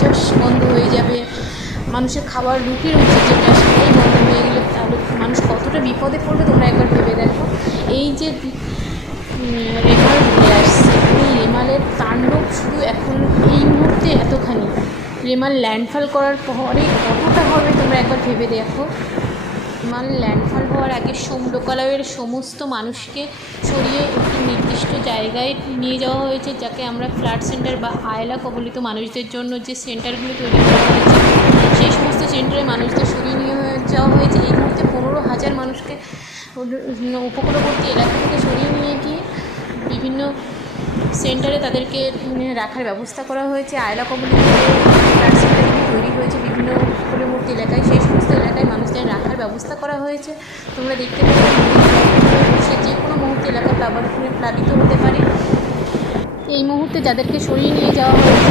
চাষ বন্ধ হয়ে যাবে, মানুষের খাবার রুটির উচিত যেটা সেটাই বন্ধ হয়ে গেলে তাহলে মানুষ কতটা বিপদে পড়বে তোমরা একবার ভেবে দেখো। এই যে রেমাল ঘুরে আসছে, এই রেমালের তাণ্ডব শুধু এখন এই মুহূর্তে এতখানি, রেমাল ল্যান্ডফল করার পরে কতটা হবে তোমরা একবার ভেবে দেখো। রেমাল ল্যান্ডফল হওয়ার আগে লোকালয়ের সমস্ত মানুষকে সরিয়ে একটি নির্দিষ্ট জায়গায় নিয়ে যাওয়া হয়েছে, যাকে আমরা ফ্লাড সেন্টার বা আয়লা কবলিত মানুষদের জন্য যে সেন্টারগুলো তৈরি করা হয়েছে সেই সমস্ত সেন্টারে মানুষদের সরিয়ে নিয়ে যাওয়া হয়েছে। এই মুহূর্তে 15,000 মানুষকে উপকূলবর্তী এলাকা থেকে সরিয়ে নিয়ে গিয়ে বিভিন্ন সেন্টারে তাদেরকে রাখার ব্যবস্থা করা হয়েছে। আয়লা কবলিত ফ্লাড সেন্টারগুলি তৈরি হয়েছে বিভিন্ন উপকূলবর্তী এলাকায়, সেই সমস্ত এলাকায় মানুষদের রাখার ব্যবস্থা করা হয়েছে। তোমরা দেখতে পাবে সে যে কোনো মুহূর্তে এলাকা প্লাবিত হতে পারে। এই মুহূর্তে যাদেরকে সরিয়ে নিয়ে যাওয়া হয়েছে